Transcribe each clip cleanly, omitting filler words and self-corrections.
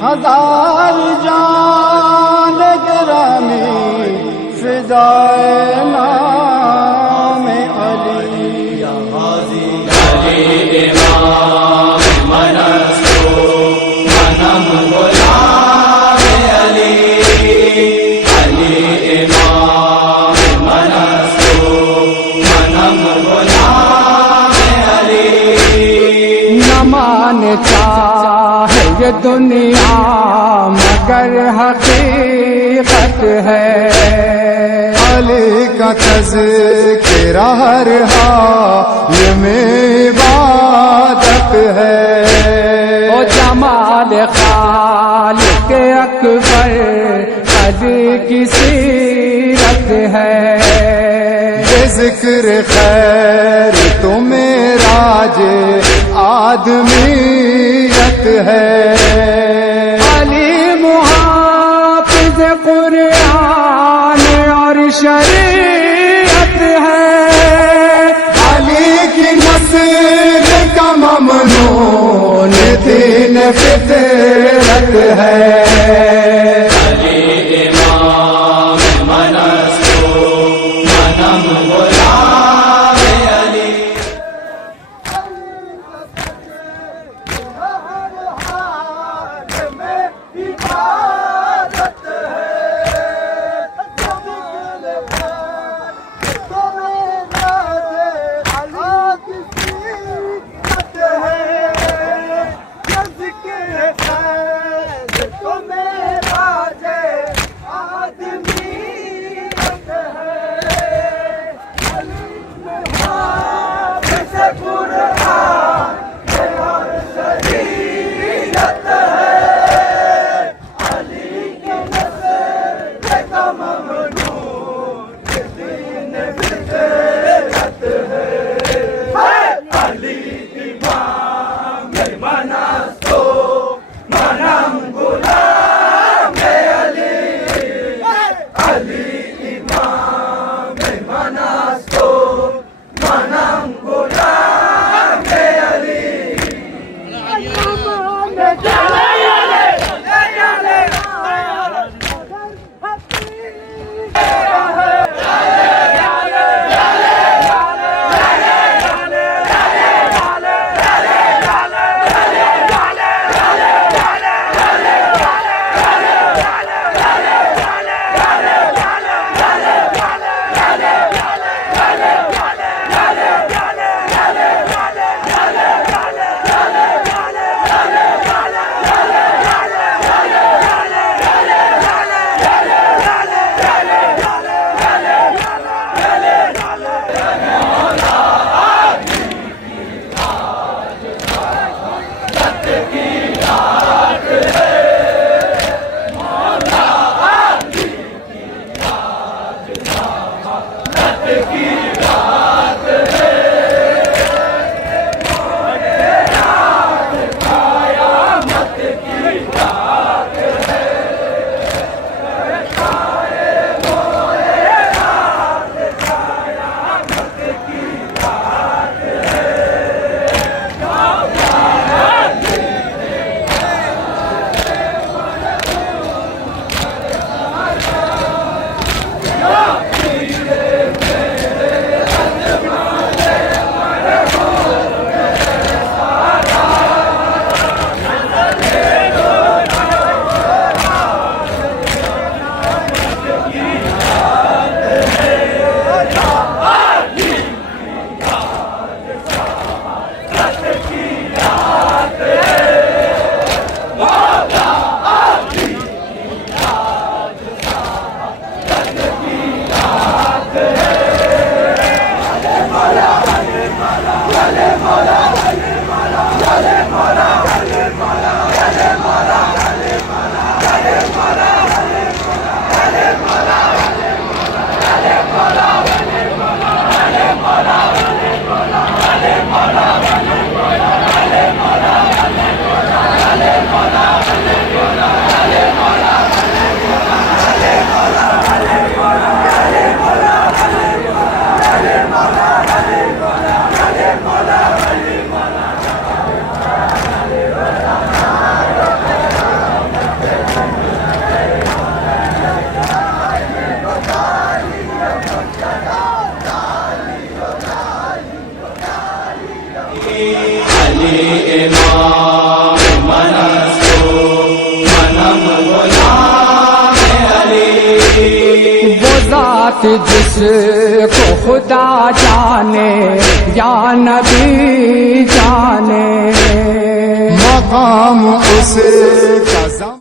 हजार जान गिरानी फिदाए नाम अली। या गाजी अली इमाम मनसो मनम गुलाम अली, अली इमाम मनसो मनम गुलाम अली। न माने चाहे ये दुनिया मगर हकीकत है, अली का तज़किरा हर हाल में इबादत है। ओ जमाल खालिक अकबर अली की सीरत है, ये ज़िक्र खैर तो मेरा जे आदमीयत है। अली मुहाफ़िज़ कुरान और शरीयत है, अली की नस्ल का ममनून दीन फितरत है। अली इमाम मनसो मनम गुलाम अली। साथ जिसको खुदा जाने या नबी जाने मकाम उसे कसम।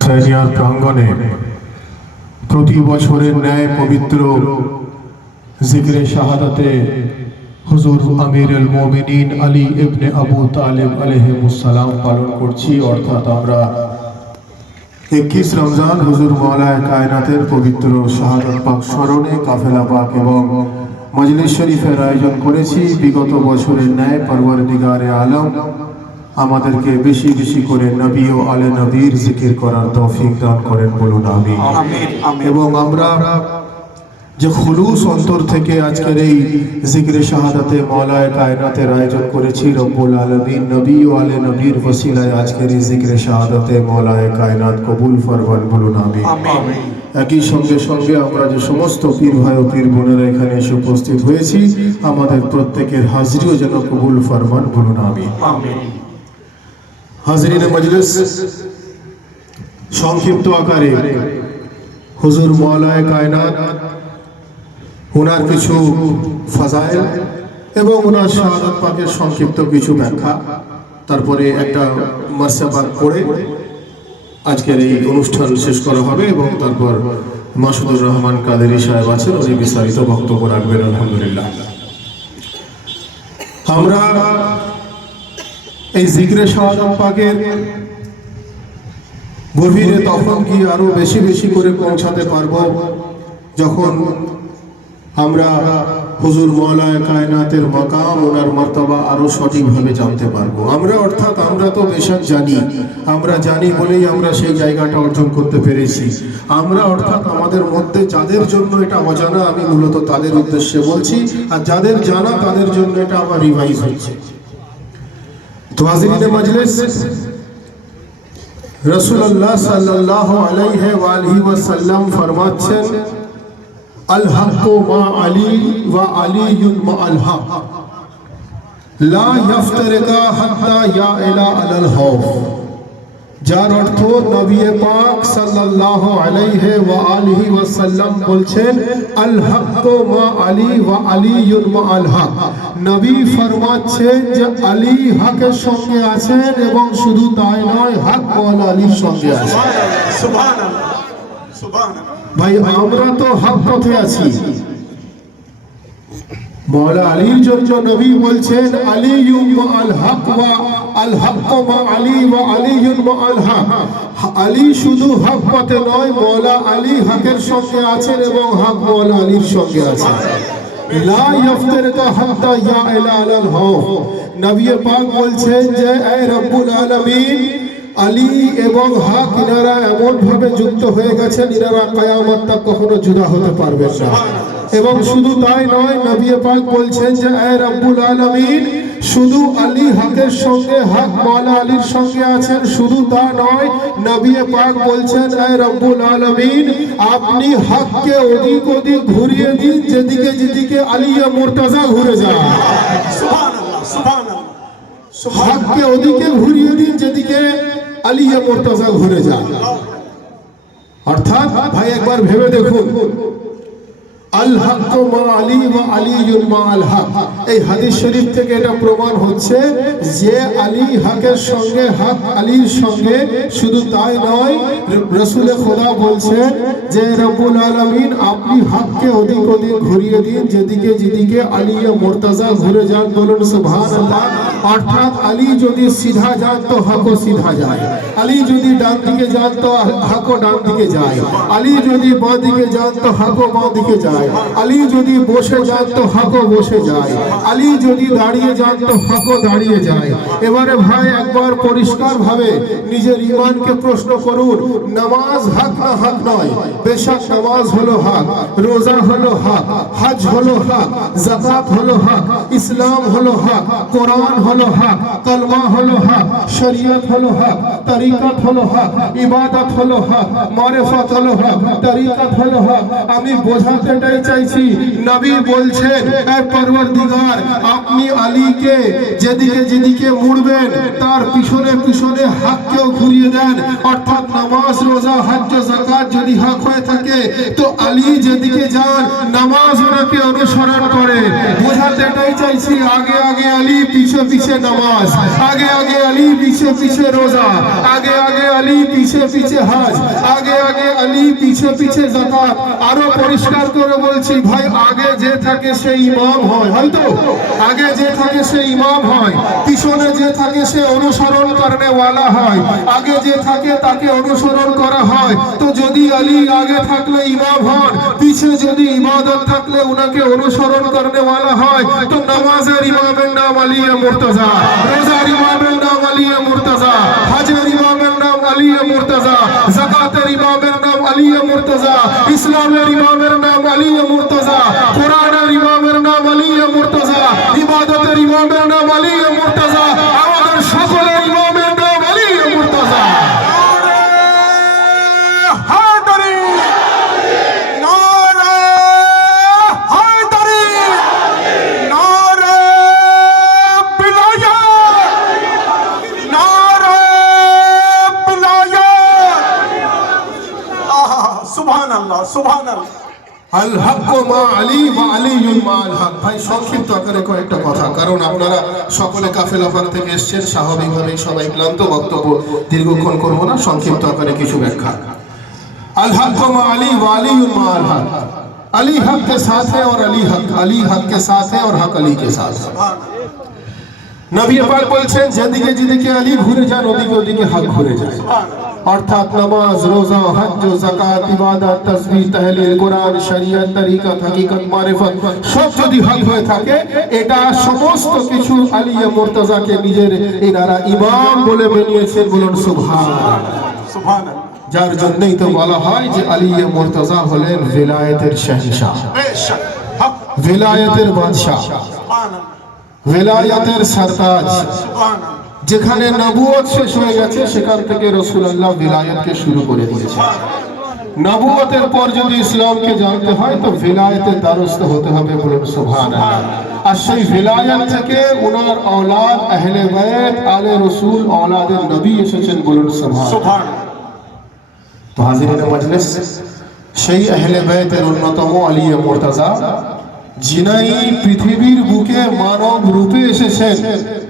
সাইনিয়ার প্রাঙ্গণে প্রতি বছরের ন্যায় পবিত্র জিকরে শাহাদাতে হুজুর আমিরুল মুমিনিন আলী ইবনে আবু তালিব আলাইহিসসালাম পালন করছি। অর্থাৎ আমরা 21 রমজান হুজুর মাওলায়ে কায়নাতের পবিত্র শাহাদাত পাক স্মরণে কাফেলা পাক এবং মজলিস শরীফের আয়োজন করেছি। বিগত বছরের ন্যায় পরওয়ারদিগারে আলম আমাদেরকে বেশি বেশি করে নবী ও আলে নবীর জিকির করার তৌফিক দান করেন, বলুন আমিন। এবং আমরা যে খুলুস অন্তর থেকে আজকের এই জিকরে শাহাদাতে মাওলায়ে কায়নাতের আয়োজন করেছি, রব্বুল আলামিন নবী ও আলে নবীর ওসিলায় আজকের এই জিকরে শাহাদাতে মাওলায়ে কায়নাত কবুল ফরমান, বলুন আমিন। একই সঙ্গে সঙ্গে আমরা যে সমস্ত পীর ভাই ও পীর বোনেরা এখানে এসে উপস্থিত হয়েছি, আমাদের প্রত্যেকের হাজরিও যেন কবুল ফরমান, বলুন আমিন। হাজরিনে মজলিস, সংক্ষিপ্ত আকারে হুজুর মাওলায়ে কায়নাত, ওনার কিছু ফাজাইল এবং ওনার শাহাদাত পাকের সংক্ষিপ্ত কিছু ব্যাখ্যা, তারপরে একটা মারসাবা পড়ে আজকের এই অনুষ্ঠান শেষ করা হবে এবং তারপর মাসুদুর রহমান কাদেরী সাহেব আছেন, উনি বিস্তারিত বক্তব্য রাখবেন। আলহামদুলিল্লাহ, আমরা এই জিকরে শাহাদাত পাকের গভীরে তখন কি আরো বেশি বেশি করে পৌঁছাতে পারবো যখন আমরা হুজুর মাওলায়ে কায়নাতের মাকাম, ওনার মর্তবা আরো সঠিকভাবে জানতে পারবো। আমরা তো বেশক জানি, আমরা জানি বলেই আমরা সেই জায়গাটা অর্জন করতে পেরেছি। আমাদের মধ্যে যাদের জন্য এটা অজানা, আমি মূলত তাদের উদ্দেশ্যে বলছি, আর যাদের জানা তাদের জন্য এটা আবার রিভাইজ হচ্ছে। তো হাজিরিনে মজলিস, রাসূলুল্লাহ সাল্লাল্লাহু আলাইহি ওয়া আলিহি ওয়াসাল্লাম ফরমাচ্ছেন, আল হক মা আলী ওয়া আলিয়ুন মা আল হক লা ইফতারিকা হাত্তা ইয়ালা আলাল হাউফ। যার অর্থ নবী পাক সাল্লাল্লাহু আলাইহি ওয়া আলিহি ওয়াসাল্লাম বলছেন, আল হক মা আলী ওয়া আলিয়ুন মা আল হক। নবী ফরমাচ্ছেন যে আলী হকের সঙ্গে আছেন এবং শুধু তাই নয়, হক ওয়ালা আলীর সঙ্গে আছেন। সুবহানাল্লাহ, সুবহানাল্লাহ। ভাই, আমরা তো হক পথে আছি। মওলা আলীর জন্য নবী বলছেন, আলিয়ুম মা আল হক ওয়া আল হক মা আলী ওয়া আলিয়ুন মা আল হক। আলী শুধু হক পথে নয়, মওলা আলী হকের সঙ্গে আছেন এবং হক মওলা আলীর সঙ্গে আছেন। লা ইফতারিকা হাত্তা ইয়ালা আলাল হাউফ। নবী পাক বলছেন যে হে রব্বুল আলামিন, আলী এবং হক ইনারা এমন ভাবে যুক্ত হয়ে গেছেন, ইনারা কিয়ামত তক কখনো জুদা হতে পারবেন না। এবং শুধু তাই নয়, নবী পাক বলছেন যে হে রব্বুল আলামিন, শুধু আলী হকের সঙ্গে হক মাওলা আলীর সঙ্গে আছেন, শুধু তা নয়, নবী পাক বলছেন হে রব্বুল আলামিন, আপনি হককে ওদিক ওদিক ঘুরিয়ে দিন যেদিকে যেদিকে আলী মুর্তজা ঘুরে যায়। সুবহানাল্লাহ, সুবহানাল্লাহ। হককে ওদিকে ঘুরিয়ে দিন যেদিকে আলী মুর্তজা ঘুরে যায়। অর্থাৎ ভাই, একবার ভেবে দেখুন, আল হক মা আলী ওয়া আলিয়ুন মা আল হক। এই হাদিস শরীফ থেকে এটা প্রমাণ হচ্ছে যে আলী হকের সঙ্গে হক আলীর সঙ্গে। শুধু তাই নয়, রাসূল খোদা বলছেন যে রব্বুল আলামিন, আপনি হককে ওদিক ওদিক ঘুরিয়ে দিন যেদিকে যেদিকে আলী মুর্তজা ঘুরে যান, বলুন সুবহানাল্লাহ। অর্থাৎ আলী যদি সিধা যান তো হকও সিধা যায়, আলী যদি ডান দিকে যান তো হকও ডান দিকে যায়, আলী যদি বাঁ দিকে যান তো হকও বাঁ দিকে যায়, আলী যদি বসে যান তো হকও বসে যায়, আলী যদি দাঁড়িয়ে যান তো হকও দাঁড়িয়ে যায়। এবারে ভাই, একবার পরিষ্কার ভাবে নিজের ঈমানকে প্রশ্ন করুন, নামাজ হক না হক নয়? বেশক নামাজ হলো হক, রোজা হলো হক, হজ হলো হক, যাকাত হলো হক, ইসলাম হলো হক, কোরআন হলো হক, কলমা হলো হক, শরীয়ত হলো হক, তরিকত হলো হক, ইবাদত হলো হক, মারিফত হলো হক, তরিকত হলো হক। আমি বোঝাতে এটাই চাইছি, নবী বলছেন এ পরওয়ারদিগার আপনি আলীকে যেদিকে যেদিকে মুড়বেন তার পিছনে পিছনে হককেও ঘুরিয়ে দেন, অর্থাৎ নামাজ রোজা হজ যাকাত যদি হক হয়ে থাকে তো আলী যেদিকে যান নামাজ ওনাকে অনুসরণ করে। বোঝাতে এটাই চাইছি, আগে আগে আলী পিছে পিছে নামাজ, আগে আগে আলী পিছে পিছে রোজা, আগে আগে আলী পিছে পিছে হজ, আগে আগে আলী পিছে পিছে যাকাত। আরো পরিষ্কার করে বলছি ভাই, আগে যে থাকে সে ইমাম হয়, হয়তো আগে যে থাকে সে ইমাম হয়, পিছনে যে থাকে সে অনুসরণ করনে ওয়ালা হয়, আগে যে থাকে তাকে অনুসরণ করা হয়। তো যদি আলী আগে থাকলে ইমাম হন, পিছে যদি ইবাদত থাকলে উনাকে অনুসরণ করনে ওয়ালা হয়, তো নামাজের ইমামের নাম আলী মুর্তজা, রোজার ইমামের নাম আলী মুর্তজা, হজের ইমামের নাম আলী মুর্তজা, যাকাতের ইমামের নাম আলী মুর্তজা, ইসলামের ইমামের নাম আলী মুর্তজা, কোরআনের ইমামের নাম আলী মুর্তজা, ইবাদতের ইমামের নাম আলী মুর্তজা, আমাদের সকলের ইমামের নাম আলী মুর্তজা। আল হক মা আলী ওয়া আলীউন মা আল হক। ভাই সংক্ষিপ্ত আকারে কয়েকটা কথা, কারণ আপনারা সকলে কাফেলা পার থেকে এসেছেন, স্বাভাবিকভাবেই সবাই ক্লান্ত, বক্তব্য দীর্ঘক্ষণ করব না, সংক্ষিপ্ত আকারে কিছু ব্যাখ্যা। আল হক মা আলী ওয়া আলীউন মা আল হক, अली हक के साथ है और अली हक के साथ है और हक अली के साथ है। নবী পাক বলছেন যেদিকে যেদিকে আলী ঘুরে যান ওদিকে ওদিকে হক ঘুরে যায়, অর্থাৎ নামাজ রোজা হজ যাকাত ইবাদত তাসবিহ তাহলিল কোরআন শরীয়ত তরিকত হাকিকত মারিফত সব যদি হক হয়ে থাকে, এটা সমস্ত কিছু আলী মুর্তজাকে নিজের ইনারা ইমাম বলে মেনিয়েছেন। বলুন সুবহানাল্লাহ সুবহানাল্লাহ। যার জন্যই তো বলা হয় যে আলী মুর্তজা হলেন ভিলায়েতের শাহনশাহ, ভিলায়েতের বাদশাহ, ভিলায়েতের সরতাজ। যেখানে নবুয়ত শেষ হয়ে গেছে সেখান থেকে রাসূলুল্লাহ ভিলায়েতকে শুরু করে দিয়েছেন। নবুয়তের পর যদি ইসলামকে জানতে হয় তো ভিলায়েতের দ্বারস্থ হতে হবে। বলুন সুবহানাল্লাহ। আর সেই ভিলায়েত থেকে ওনার औलाद আহলে বাইত আলে রাসূল औलाद নবী এসেছেন। বলুন সুবহানাল্লাহ। তো হাজিরিন মজলিস, সেই আহলে বাইতের অন্যতম আলী মুর্তজা যিনি পৃথিবীর বুকে মানব রূপে এসেছেন,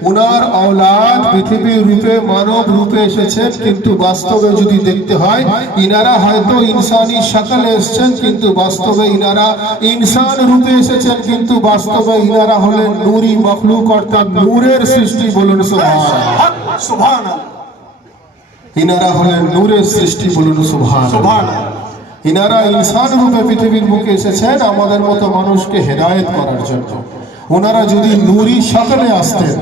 উনার औलाद পৃথিবীর রূপে মানব রূপে এসেছেন, কিন্তু বাস্তবে যদি দেখতে হয় ইনারা হয়তো ইনসানি শকলে এসেছেন, কিন্তু বাস্তবে ইনারা ইনসান রূপে এসেছেন, কিন্তু বাস্তবে ইনারা হলেন নূরি মখলুক, অর্থাৎ নূরের সৃষ্টি। বলুন সুবহানাল্লাহ সুবহানাল্লাহ। ইনারা হলেন নূরের সৃষ্টি। বলুন সুবহানাল্লাহ। ইনারা ইনসান রূপে পৃথিবীর বুকে এসেছেন আমাদের মতো মানুষকে হেদায়েত করার জন্য। ওনারা যদি নূরি শকলে আসতেন,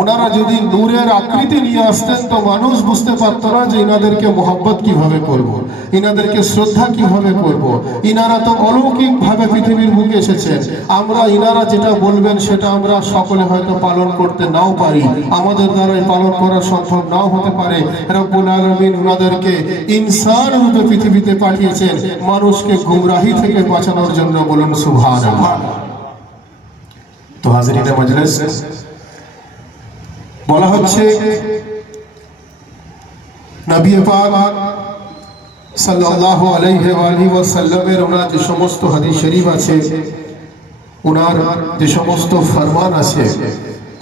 ওনারা যদি নূরের আকৃতি নিয়ে আসতেন তো মানুষ বুঝতে পারতো না যে ইনাদেরকে মোহাব্বত কিভাবে করব, ইনাদেরকে শ্রদ্ধা কিভাবে করব। ইনারা তো অলৌকিক ভাবে পৃথিবীর বুকে এসেছেন। আমরা ইনারা যেটা বলবেন সেটা আমরা সকলে হয়তো পালন করতে নাও পারি, আমাদের দ্বারা পালন করা সম্ভব নাও হতে পারে। রব্বুল আলামিন ওনাদেরকে ইনসান রূপে পৃথিবীতে পাঠিয়েছেন মানুষকে গুমরাহি থেকে বাঁচানোর জন্য। বলুন সুবহানাল্লাহ। তো হাজিরিন মজলিস, বলা হচ্ছে নবী পাক সাল্লাল্লাহু আলাইহি ওয়া আলিহি ওয়াসাল্লামের ওনার যে সমস্ত হাদিস শরীফ আছে, ওনার যে সমস্ত ফরমান আছে,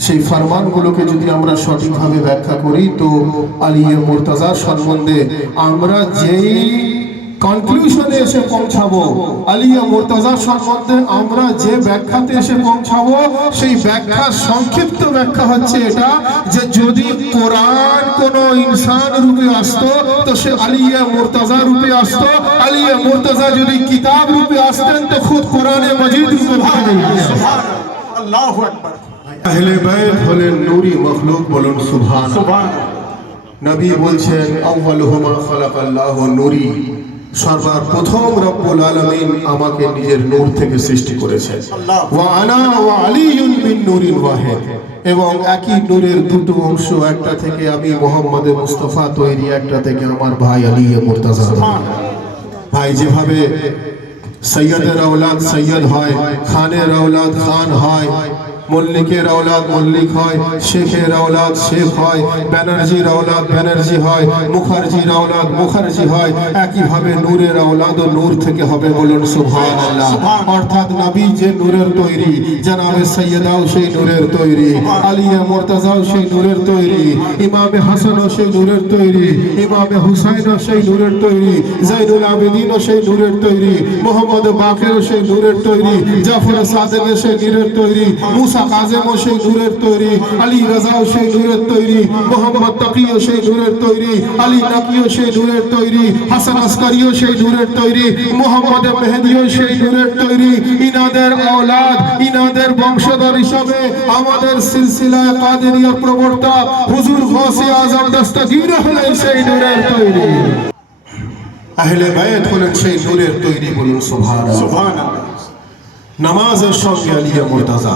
সেই ফরমানগুলোকে যদি আমরা সঠিকভাবে ব্যাখ্যা করি তো আলী মুর্তজা সম্বন্ধে আমরা যেই কনক্লুশনে এসে পৌঁছাবো, আলী মুর্তজা সম্বন্ধে আমরা যে ব্যাখ্যাতে এসে পৌঁছাবো, সেই ব্যাখ্যা সংক্ষিপ্ত ব্যাখ্যা হচ্ছে এটা যে যদি কোরআন কোন ইনসান রূপে আসতো তো সে আলী মুর্তজা রূপে আসতো, আলী মুর্তজা যদি কিতাব রূপে আসতেন তো খুদ কোরআনে মজিদ রূপে ভাবে। সুবহানাল্লাহ আল্লাহু আকবার। আহলে বাইত হলেন নূরি মখলুক। বলুন সুবহানাল্লাহ। নবী বলছেন আউয়ালুহুমা খালাকাল্লাহু নূরি, সর্বপ্রথম রব্বুল আলামিন আমাকে নিজের নূর থেকে সৃষ্টি করেছেন। ওয়া আনা ওয়া আলীউন মিন নূরিন ওয়াহিদ, এবং একই নূরের দুটো অংশ, একটা থেকে আমি মুহাম্মদ মুস্তাফা তৈরি, একটা থেকে আমার ভাই আলী মুর্তজা। ভাই যেভাবে সৈয়দের আওলাদ সৈয়দ হয়, খানের আওলাদ খান হয়, মল্লিকের আওলাদ মল্লিক হয়, শেখের আওলাদ শেখ হয়, ব্যানার্জির আওলাদ ব্যানার্জি হয়, মুখার্জির আওলাদ মুখার্জি হয়। একইভাবে নূরের আওলাদ ও নূর থেকে হবে, বলুন সুবহানাল্লাহ। অর্থাৎ নবী যে নূরের তৈরি, জনাবে সৈয়দাও সেই নূরের তৈরি, আলিয়া মুর্তজাও সেই নূরের তৈরি, ইমামে হাসানও সেই নূরের তৈরি, ইমামে হুসাইনও সেই নূরের তৈরি, জাইনুল আবেদিনও সেই নূরের তৈরি, মোহাম্মদ বাকেরও সেই নূরের তৈরি, জাফর সাদেকও সেই নূরের তৈরি, মুসা কাজেমও সেই নূরের তৈরি, আলী রাজাও সেই নূরের তৈরি, মোহাম্মদ তাকিও সেই নূরের তৈরি, আলী নাকিও সেই নূরের তৈরি, হাসান আসকারিও সেই নূরের তৈরি, মোহাম্মদ মেহেদিও সেই নূরের তৈরি। ইনাদের আওলাদ, ইনাদের বংশধর হিসাবে আমাদের সিলসিলায় কাদেরিয়ার প্রবর্তক হুজুর গৌসে আজম দস্তগীর হলেন সেই নূরের তৈরি, আহলে বায়াত হলেন সেই নূরের তৈরি, বলুন সুবহানাল্লাহ। নামাজের সঙ্গে আলিয়া মুর্তজা,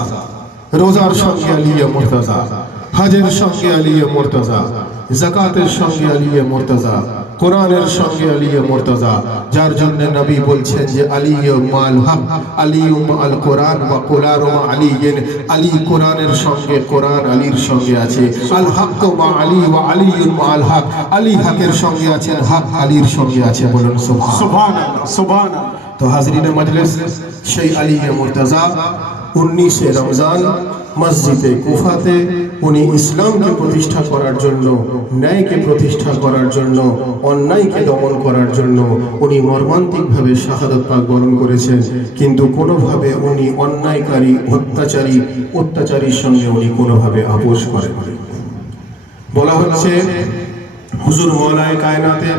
রোজার সঙ্গে আলিয়া মুর্তজা, হজের সঙ্গে আলিয়া মুর্তজা, যাকাতের সঙ্গে আলিয়া মুর্তজা, কোরআনের সঙ্গে আলিয়া মুর্তজা। যার জন্য নবী বলছেন যে আলিয়ু মাল হক, আলিয়ু মাল কোরআন ওয়া কুলারু মা আলিয়িন। আলী কোরআনের সঙ্গে, কোরআন আলীর সঙ্গে আছে। আল হক মা আলী ওয়া আলিয়ুন মাল হক, আলী হকের সঙ্গে আছেন, হক আলীর সঙ্গে আছে, বলুন সুবহানাল্লাহ সুবহানাল্লাহ। তো হাজরিনে মজলিস, সেই আলিয়া মুর্তজা 19 রমজান মসজিদে কুফাতে উনি ইসলামকে প্রতিষ্ঠা করার জন্য, ন্যায়কে প্রতিষ্ঠা করার জন্য, অন্যায়কে দমন করার জন্য উনি মর্মান্তিকভাবে শাহাদাত পাক বরণ করেছেন। কিন্তু কোনোভাবে উনি অন্যায়কারী, অত্যাচারীর সঙ্গে উনি কোনোভাবে আপোষ করেন। বলা হচ্ছে হুজুর মওলায়ে কায়নাতে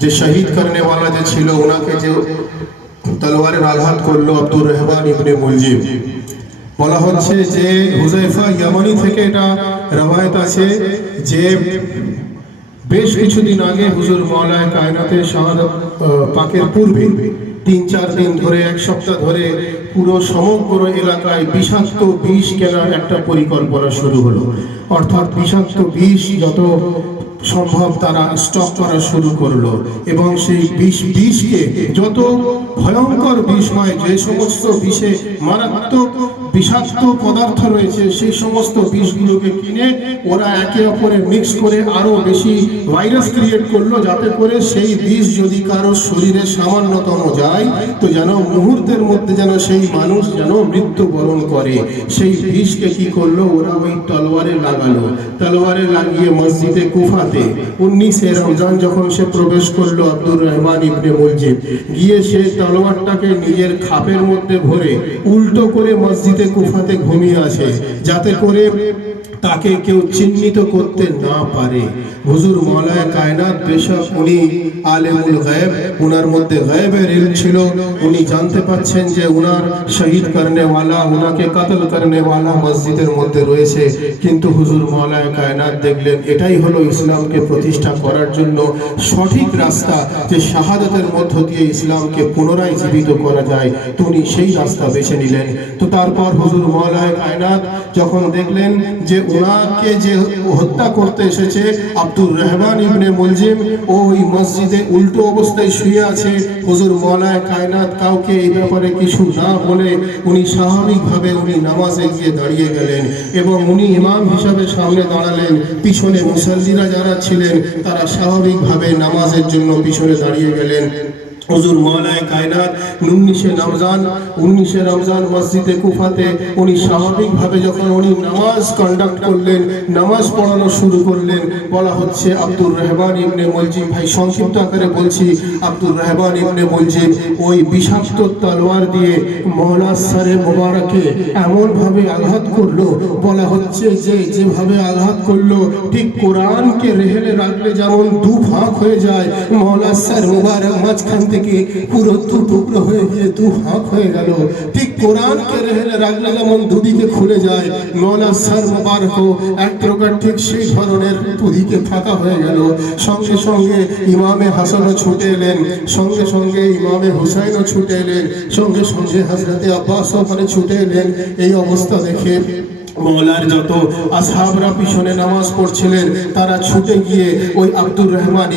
যে শহীদ করনে वाला যে ছিল, ওনাকে যে তলোয়ারের আঘাত করলো আব্দুর রহমান ইবনে মুলজিম। বলা হচ্ছে যে হুযায়ফা ইয়ামানি থেকে এটা রওয়ায়াত আছে যে বেশ কিছুদিন আগে হুজুর মওলায়ে কায়নাতে শাহাদাত পাকের পূর্বে 3-4 দিন ধরে, 1 সপ্তাহ ধরে পুরো সমগ্র এলাকায় বিষাক্ত বিষ কেনার একটা পরিকল্পনা শুরু হলো। অর্থাৎ বিষাক্ত বিষ যত সম্ভব তারা স্টক করা শুরু করলো, এবং সেই বিষকে যত ভয়ঙ্কর বিষ হয়, যে সমস্ত বিষে মারাত্মক বিষাক্ত পদার্থ রয়েছে, সেই সমস্ত বিষগুলোকে কিনে ওরা একে অপরে মিক্স করে আরো বেশি ভাইরাস ক্রিয়েট করলো, যাতে করে সেই বিষ যদি কারো শরীরে সামান্যতম যায় তো যেন মুহূর্তের মধ্যে যেন সেই মানুষ যেন মৃত্যুবরণ করে। সেই বিষকে কি করলো ওরা, ওই তলোয়ারে লাগালো। তলোয়ারে লাগিয়ে মসজিদে কুফাতে 19 রমজান যখন সে প্রবেশ করলো আব্দুর রহমান ইবনে মুলজিম, গিয়ে সে তলোয়ারটাকে নিজের খাপের মধ্যে ভরে উল্টো করে মসজিদে কুফাতে ঘুমিয়ে আসে, যাতে করে তাকে কেউ চিহ্নিত করতে না পারে। হুজুর মওলায়ে কায়নাত বেশক উনি আলেমুল গায়ব, উনার মধ্যে গায়বের ইলম ছিল। উনি জানতে পাচ্ছেন যে উনার শহীদ করনে वाला, উনাকে কতল করনে वाला মসজিদের মধ্যে রয়েছে। কিন্তু হুজুর মওলায়ে কায়নাত দেখলেন এটাই হলো ইসলামকে প্রতিষ্ঠা করার জন্য সঠিক রাস্তা, যে শাহাদাতের মধ্য দিয়ে ইসলামকে পুনরায় জীবিত করা যায়। তো উনি সেই রাস্তা বেছে নিলেন। তো তারপর হুজুর মওলায়ে কায়নাত যখন দেখলেন যে ওনাকে যে হত্যা করতে এসেছে আব্দুর রহমান ইবনে মুলজিম, ওই মসজিদে উল্টো অবস্থায় শুয়ে আছে, হুজুর মওলায়ে কায়নাত কাউকে এই ব্যাপারে কিছু না বলে উনি স্বাভাবিকভাবে উনি নামাজে গিয়ে দাঁড়িয়ে গেলেন, এবং উনি ইমাম হিসাবে সামনে দাঁড়ালেন। পিছনে মুসল্লিরা যারা ছিলেন তারা স্বাভাবিকভাবে নামাজের জন্য পিছনে দাঁড়িয়ে গেলেন। হুজুর মওলায়ে কায়নাত 19 রমজান মসজিদে কুফাতে উনি স্বাভাবিকভাবে যখন উনি নামাজ কন্ডাক্ট করলেন, নামাজ পড়ানো শুরু করলেন। বলা হচ্ছে আব্দুর রহমান ইবনে মুলজিম, ভাই সংক্ষিপ্ত আকারে বলছি, আব্দুর রহমান ইবনে মুলজিম ওই বিষাক্ত তলোয়ার দিয়ে মওলার সরে মোবারকে এমনভাবে আঘাত করলো, বলা হচ্ছে যে যেভাবে আঘাত করলো ঠিক কোরআনকে রেহেলে রাখলে যেমন দু ভাগ হয়ে যায়, মওলার সর মোবারক মাঝখান থেকে পুরো টুকরো হয়ে গিয়ে দু ভাগ হয়ে গেল। ঠিক কোরআনকে রেহেলে রাখলে যেমন দুদিকে খুলে যায়, মওলার সর মোবারক এক প্রকার ঠিক সেই ধরনের দুদিকে ফাঁকা হয়ে গেল। সঙ্গে সঙ্গে ইমামে হাসানও ছুটে এলেন, সঙ্গে সঙ্গে ইমামে হুসাইনও ছুটে এলেন, সঙ্গে সঙ্গে হযরতে আব্বাসও ওখানে ছুটে এলেন। এই অবস্থা দেখে মওলার যত আসহাবরা পিছনে নামাজ পড়ছিলেন তারা ছুটে গিয়ে ওই আব্দুর রহমান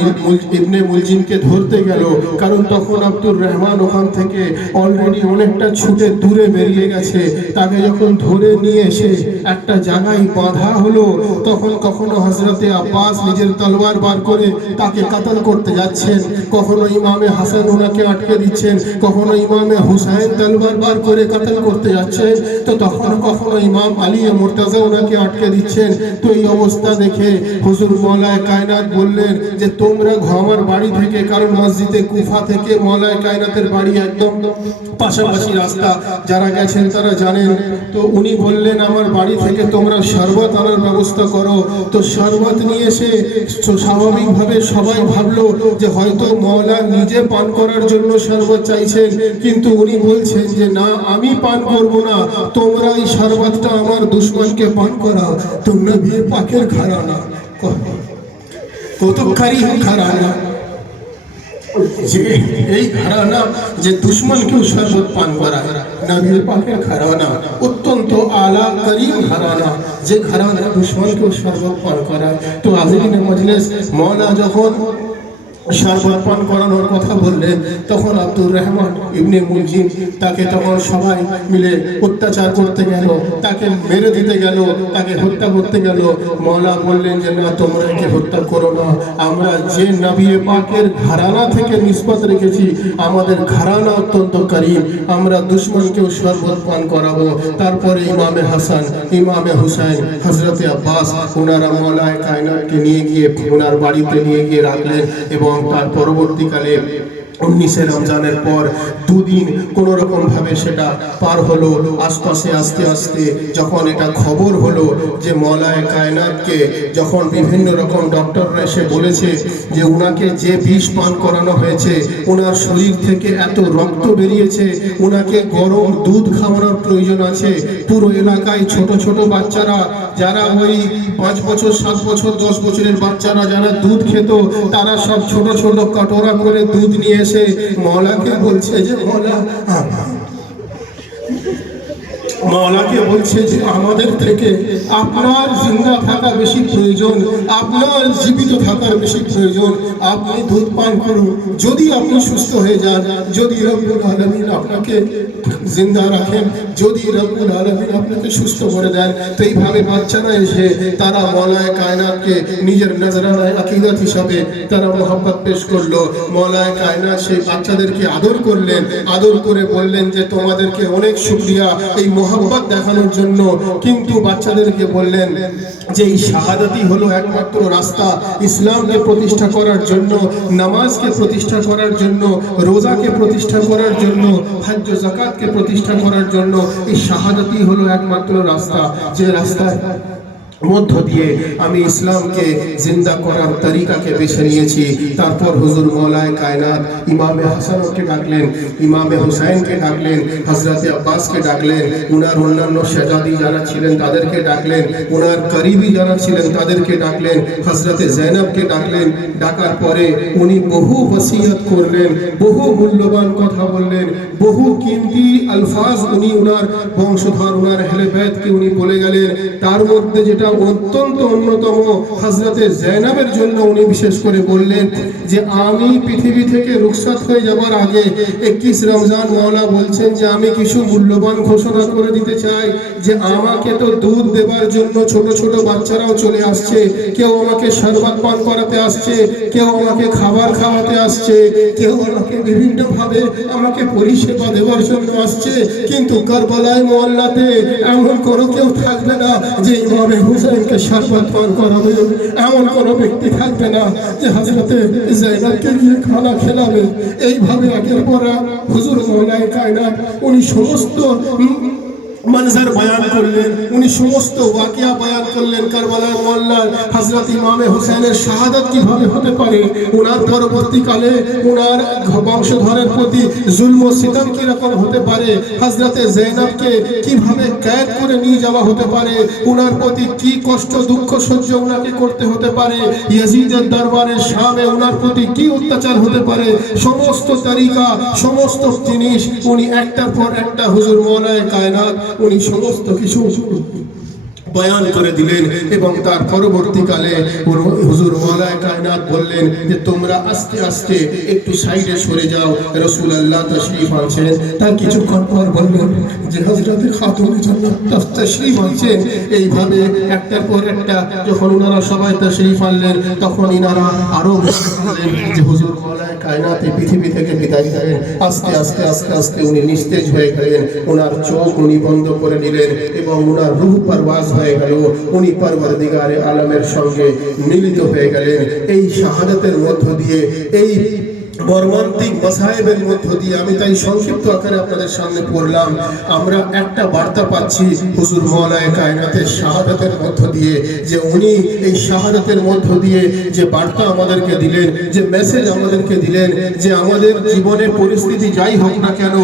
ইবনে মুলজিমকে ধরতে গেল, কারণ তখন আব্দুর রহমান ওখান থেকে অলরেডি অনেকটা ছুটে দূরে বেরিয়ে গেছে। তাকে যখন ধরে নিয়ে এসে একটা জায়গায় বাঁধা হলো, তখন কখনো হযরতে আব্বাস নিজের তলোয়ার বার করে তাকে কাতল করতে যাচ্ছেন, কখনো ইমামে হাসান ওনাকে আটকে দিচ্ছেন, কখনো ইমামে হুসাইন তলোয়ার বার করে কাতল করতে যাচ্ছেন, তো তখন কখনো ইমাম আলী মুর্তাজা ওনাকে আটকে দিচ্ছেন। তো এই অবস্থা দেখে হুজুর মওলায়ে কায়নাত বললেন যে তোমরা আমার বাড়ি থেকে, কারণ মসজিদে কুফা থেকে মওলায়ে কায়নাতের বাড়ি একদম পাশাপাশি রাস্তা, যারা গেছেন তারা জানেন। তো উনি বললেন আমার বাড়ি থেকে তোমরা শরবত আনার ব্যবস্থা করো। তো শরবত নিয়ে এসে স্বাভাবিকভাবে সবাই ভাবলো যে হয়তো মওলা নিজে পান করার জন্য শরবত চাইছেন, কিন্তু উনি বলছেন যে না, আমি পান করব না, তোমরা এই শরবতটা আমার দুশমনকে পান করাও। তো নবী পাকের ঘরানা কত কারিম ঘরানা, যে এই ঘরানা যে দুশমনকেও শরবত পান করায়, নবী পাকের ঘরানা অত্যন্ত আলা করিম ঘরানা, যে ঘরানা দুশমনকেও শরবত পান করায়। তো আজিরিনে মজলিস, মওলা যখন শরবত পান করানোর কথা বললেন, তখন আব্দুর রহমান ইবনে মুলজিম তাকে তখন সবাই মিলে অত্যাচার করতে গেল, তাকে মেরে দিতে গেল, তাকে হত্যা করতে গেল। মওলা বললেন যে না, তোমরা একে হত্যা করো না, আমরা যে নবী পাকের ঘরানা থেকে নিসবত রেখেছি, আমাদের ঘরানা অত্যন্ত করিম, আমরা দুশমনকেও শরবত পান করাবো। তারপরে ইমামে হাসান, ইমামে হুসাইন, হযরতে আব্বাস ওনারা মওলায়ে কায়নাতকে নিয়ে গিয়ে ওনার বাড়িতে নিয়ে গিয়ে রাখলেন। এবং তার পরবর্তীকালে 19 রমজানের পর দুদিন কোন রকম ভাবে সেটা পার হলো। আস্তে আস্তে যখন এটা খবর হলো যে মওলায়ে কায়নাতকে যখন বিভিন্ন রকম ডক্টররা এসে বলেছে যে উনাকে যে বিষ পান করানো হয়েছে, ওনার শরীর থেকে এত রক্ত বেরিয়েছে, ওনাকে গরম দুধ খাওয়ানোর প্রয়োজন আছে। পুরো এলাকায় ছোট ছোট বাচ্চারা, যারা ওই 5 বছর 7 বছর 10 বছরের বাচ্চারা যারা দুধ খেত, তারা সব ছোট ছোট কটোরা করে দুধ নিয়ে এসে মওলাকে বলছে যে মওলাকে বলছে যে আমাদের থেকে আপনার জিন্দা থাকা বেশি প্রয়োজন, আপনার জীবিত থাকার বেশি প্রয়োজন, আপনি দুধ পান করুন, যদি আপনি সুস্থ হয়ে যান, যদি রব্বুল আলামিন আপনাকে জিন্দা রাখেন, যদি রব্বুল আলামিন আপনাকে সুস্থ করে দেন। তো এইভাবে বাচ্চারা এসে তারা মওলায়ে কায়নাতকে নিজের নজরানায় আকীদত হিসাবে তারা মোহাব্বত পেশ করলো। মওলায়ে কায়নাত সেই বাচ্চাদেরকে আদর করলেন, আদর করে বললেন যে তোমাদেরকে অনেক শুকরিয়া এই মোহাব্বত দেখানোর জন্য, কিন্তু বাচ্চাদেরকে বললেন যে এই শাহাদাতই হলো একমাত্র রাস্তা ইসলামকে প্রতিষ্ঠা করার জন্য, নামাজকে প্রতিষ্ঠা করার জন্য, রোজাকে প্রতিষ্ঠা করার জন্য, হজ ও যাকাতকে প্রতিষ্ঠা করার জন্য। এই শাহাদাতই হলো একমাত্র রাস্তা, যে রাস্তায় মধ্য দিয়ে আমি ইসলামকে জিন্দা করার তরিকাকে বেছে নিয়েছি। তারপর হুজুর মওলায়ে কায়নাত ইমামে হাসানকে ডাকলেন, ইমামে হুসাইনকে ডাকলেন, হযরতে আব্বাসকে ডাকলেন, উনার অন্যান্য শেজাদি যারা ছিলেন তাদেরকে ডাকলেন, উনার করিবি যারা ছিলেন তাদেরকে ডাকলেন, হযরতে জৈনবকে ডাকলেন। ডাকার পরে উনি বহু ওসিয়ত করলেন, বহু মূল্যবান কথা বললেন, বহু কিমতি আলফাজ উনি উনার বংশধর, উনার আহলে বাইতকে উনি বলে গেলেন। তার মধ্যে যেটা অত্যন্ত অন্যতম, হযরতে জৈনবের জন্য উনি বিশেষ করে বললেন যে আমি পৃথিবী থেকে রুখসাত হয়ে যাবার আগে 21 রমজান মওলা বলছেন যে আমি কিছু মূল্যবান ঘোষণা করে দিতে চাই, যে আমাকে তো দুধ দেবার জন্য ছোট ছোট বাচ্চারাও চলে আসছে, কেউ আমাকে শরবত পান করাতে আসছে, কেউ আমাকে খাবার খাওয়াতে আসছে, কেউ আমাকে বিভিন্ন ভাবে আমাকে পরিষেবা দেওয়ার জন্য আসছে, কিন্তু কারবালায় মহল্লাতে এমন কোনো কেউ থাকবে না যে ইমামে হুসাইনকে শরবত পান করাবে, এমন কোনো ব্যক্তি থাকবে না যে হযরতে জৈনবকে গিয়ে খানা খেলাবে। এইভাবে একের পর এক হুজুর মওলায়ে কায়নাত উনি সমস্ত मंजर बयान করলেন, উনি সমস্ত ওয়াকিয়া বয়ান করলেন। কারবালার মহল্লার হযরত ইমামে হুসাইনের শাহাদাত কিভাবে হতে পারে, ওনার পরবর্তীকালে ওনার বংশধরের প্রতি জুলম ও সিতম কি রকম হতে পারে, হযরতে জৈনবকে কিভাবে কয়েদ করে নিয়ে যাওয়া হতে পারে, ওনার প্রতি কি কষ্ট দুঃখ সহ্য ওনাকে করতে হতে পারে, ইয়াজিদের দরবারে শামে ওনার প্রতি কি অত্যাচার হতে পারে, সমস্ত তরিকা সমস্ত জিনিস উনি একটার পর একটা হুজুর মওলায়ে কায়নাত উনি সমস্ত কিছু বয়ান করে দিলেন এবং তার পরবর্তীকালে হুজুর মাওলানা কায়নাত বললেন যে তোমরা আস্তে আস্তে একটু সাইডে সরে যাও। রাসূলুল্লাহ তাশরীফ আনছেন, তার কিছুক্ষণ পর বললেন যে হযরতে খাতুনে জান্নাত তাশরীফ আনছেন। এইভাবে একটার পর একটা যখন ওনারা সবাই তাশরীফ আনলেন তখন ইনারা আরো বললেন যে হুজুর মাওলানা কায়নাত এই পৃথিবী থেকে বিদায় নেবেন। আস্তে আস্তে আস্তে আস্তে উনি নিস্তেজ হয়ে গেলেন, ওনার চোখ উনি বন্ধ করে নিলেন এবং ওনার রূহ পারওয়াজ হয়ে গেল, উনি পরওয়ারদিগারে আলমের সঙ্গে মিলিত হয়ে গেলেন। এই শাহাদাতের মধ্য দিয়ে, এই মর্মান্তিক মাসায়েবের মধ্য দিয়ে আমি তাই সংক্ষিপ্ত আকারে আপনাদের সামনে পড়লাম। আমরা একটা বার্তা পাচ্ছি হুজুর মাওলানা কায়নাতের শাহাদাতের মধ্য দিয়ে, যে উনি এই শাহাদাতের মধ্য দিয়ে যে বার্তা আমাদেরকে দিলেন, যে মেসেজ আমাদেরকে দিলেন, যে আমাদের জীবনের পরিস্থিতি যাই হোক না কেন,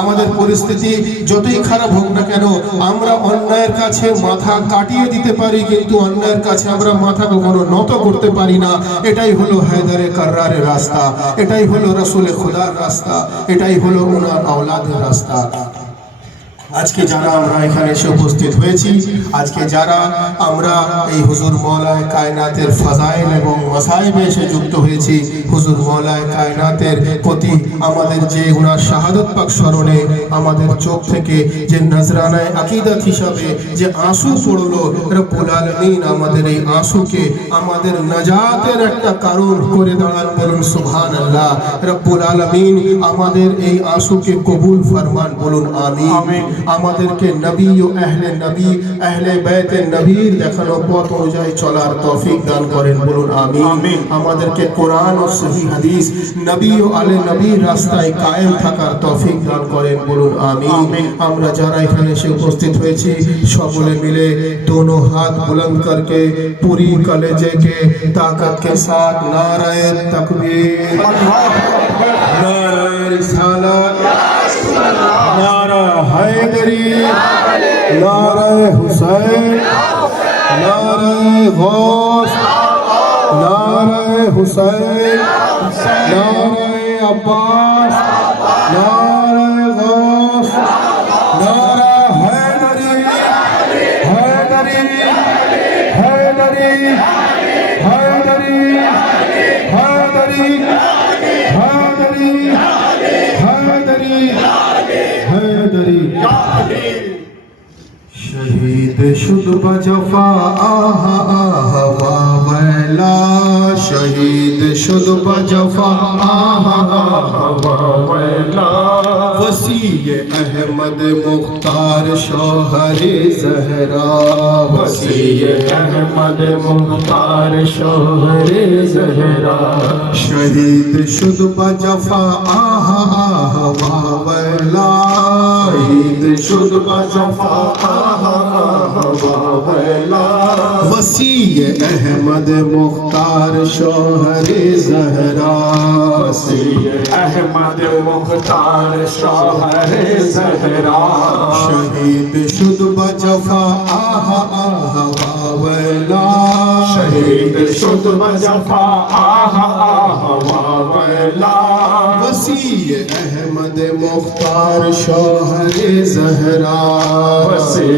আমাদের পরিস্থিতি যতই খারাপ হোক না কেন, আমরা অন্যায়ের কাছে মাথা কাটিয়ে দিতে পারি, কিন্তু অন্যায়ের কাছে আমরা মাথা কখনো নত করতে পারি না। এটাই হলো হায়দারে কাররারের রাস্তা, এটাই হলো রাসূলে খুদার রাস্তা, এটাই হলো ওনার আওলাদের রাস্তা। আজকে যারা আমরা এখানে এসে উপস্থিত হয়েছি, আজকে যারা আমরা এই হুজুর মাওলানা কায়নাতের ফাজাইল এবং মাসায়েবে এসে যুক্ত হয়েছি, হুজুর মাওলানা কায়নাতের প্রতি আমাদের যে ওনার শাহাদাত পাক স্মরণে আমাদের চোখ থেকে যে নজরানায়ে আকীদাত হিসাবে যে আঁসু পড়লো, রব্বুল আলামিন আমাদের এই আঁসুকে আমাদের নাজাতের একটা কারণ করে দাঁড়ান, বলুন সুবহানাল্লাহ। রব্বুল আলামিন আমাদের এই আঁসুকে কবুল ফরমান, বলুন আমিন। আমাদেরকে নবী ও আহলে নবী, আহলে বাইতে নবীর দেখানো পথ অনুযায়ী চলার তৌফিক দান করেন, বলুন আমিন। আমাদেরকে কোরআন ও সহিহ হাদিস, নবী ও আলে নবীর রাস্তায় কায়েম থাকার তৌফিক দান করেন, বলুন আমিন। আমরা যারা এখানে এসে উপস্থিত হয়েছি সকলে মিলে दोनों हाथ बुलंद करके पूरी कलेजे के ताकत के साथ नाराए तकबीर, नाराए रिसालत, नारा हैदरी, नारा हुसैन, नारा गौस, नारा हुसैन, नारा अब्बास, नारा गौस, नारा हैदरी, हैदरी, हैदरी, हैदरी, हैदरी, हैदरी, हैदरी, हैदरी। शहीद शुद बजफा आहा आहा वावैला, शहीद शुद बजफा आहा आहा वावैला, वसी अहमद मुख्तार शौहरे ज़हरा, वसी अहमद मुख्तार शौहरे ज़हरा, शहीद शुद बजफा आहा आहा वावैला, शहीद शुद बजफा आहा आहा वावैला, वसी अहमद मुख्तार शौहरे ज़हरा, वसी अहमद मुख्तार शौहरे ज़हरा, शहीद शुद बजफा आहा आहा वावैला, शहीद शुद बजफा आहा आहा वावैला, वसी अहमद मुख्तार शौहरे ज़हरा, वसी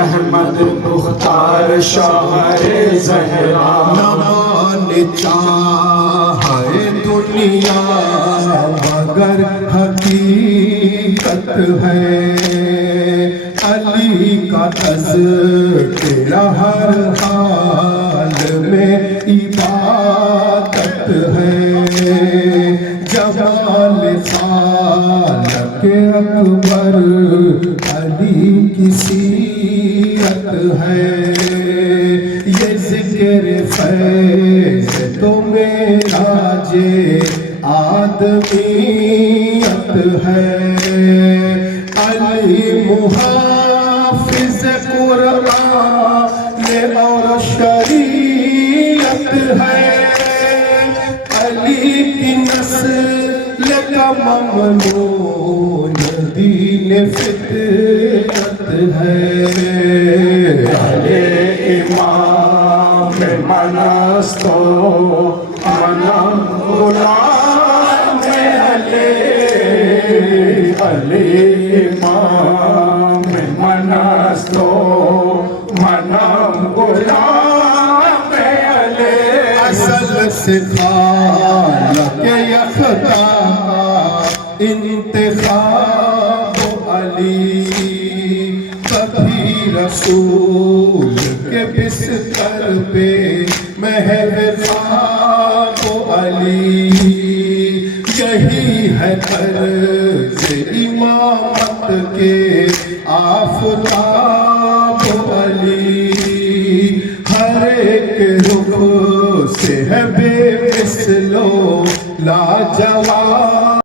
अहमद मुख्तार शौहरे ज़हरा, नमान चाहे दुनिया मगर हकीकत है, अली का तज़किरा हर हाल में इबादत है, जमाल खालक अकबर अली की सीरत है, ये ज़िक्र फैज़ तो मेरा जे आदमियत है, अली मुहाफ़िज़ कुरान और शरीयत है, अली की नस्ल का ममनून दीन फितरत है, अली इमाम मनस्तो मनम गुलाम अली इमाम मनस्तो मनम से खालक यख्ता इंतखाब अली, कभी रसूल के बिस्तर पे महव ख्वाब अली। यही है कर्ज इमामत के आफताब अली, हर एक रुख से है बेमिसलो लाजवाब